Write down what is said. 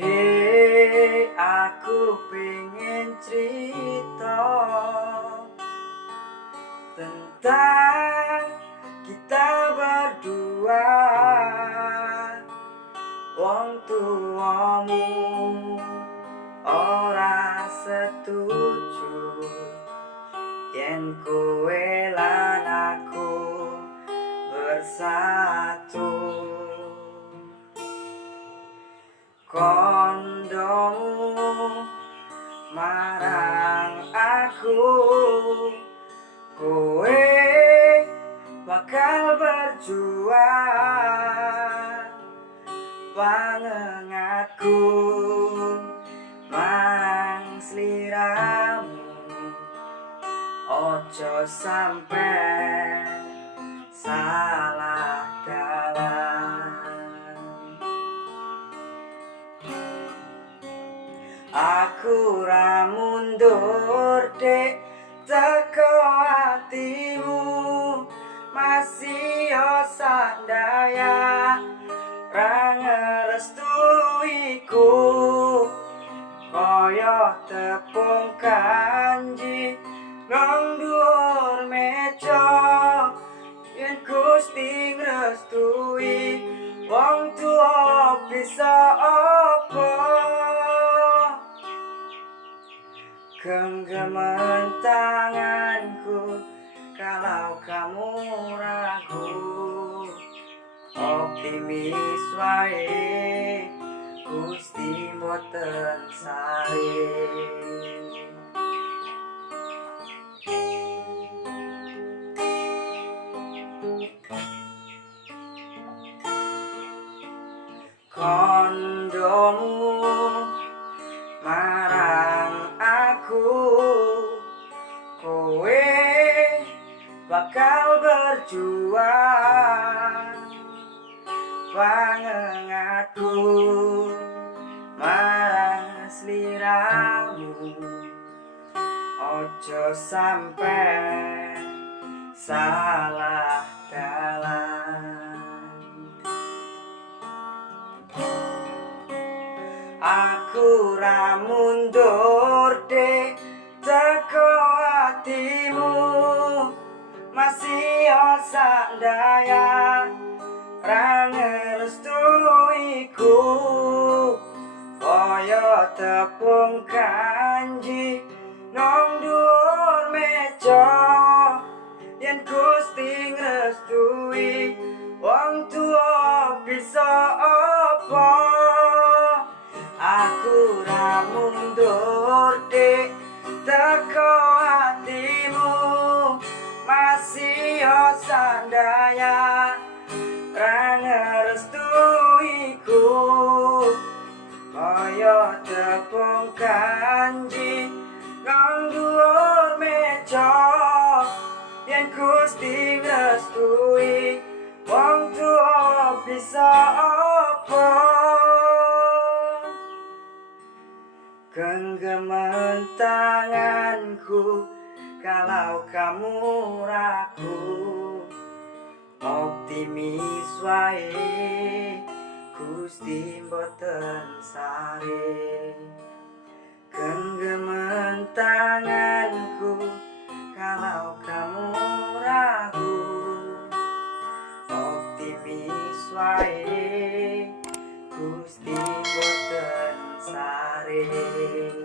Dek, aku pengen cerita tentang kita berdua. Wong tuamu ora setuju yen kowe lan aku bersatu. Kondomu marang aku, kowe bakal berjuang. Pangengatku marang sliramu, ojo sampe salah dalan. Aku ra mundur dek teko atimu, masih sak daya ra ngerestuiku. Kaya tepung kanji nang dhuwur meja, yen Gusti ngrestui wong tuwa bisa apa? Genggaman tanganku kalau kamu ragu, optimis wae Gusti mboten sare. Kondomu marang aku, kowe bakal berjuang. Pangengatku marang sliramu, ojo sampe salah dalan. Aku ra mundur dek teko atimu, masih sak daya ra ngerestuiku. Kaya tepung kanji nang dhuwur meja, yen Gusti ngrestui wong tuwa bisa apa? Aku ra mundur dek teko atimu, masih sak daya ra ngerestuiku. Kaya tepung kanji nang dhuwur meja, yen Gusti ngrestui wong tuwa bisa apa? Genggaman tanganku kalau kamu ragu, optimis wae Gusti mboten sare. Genggaman tanganku kalau kamu ragu, optimis wae Gusti mboten sare.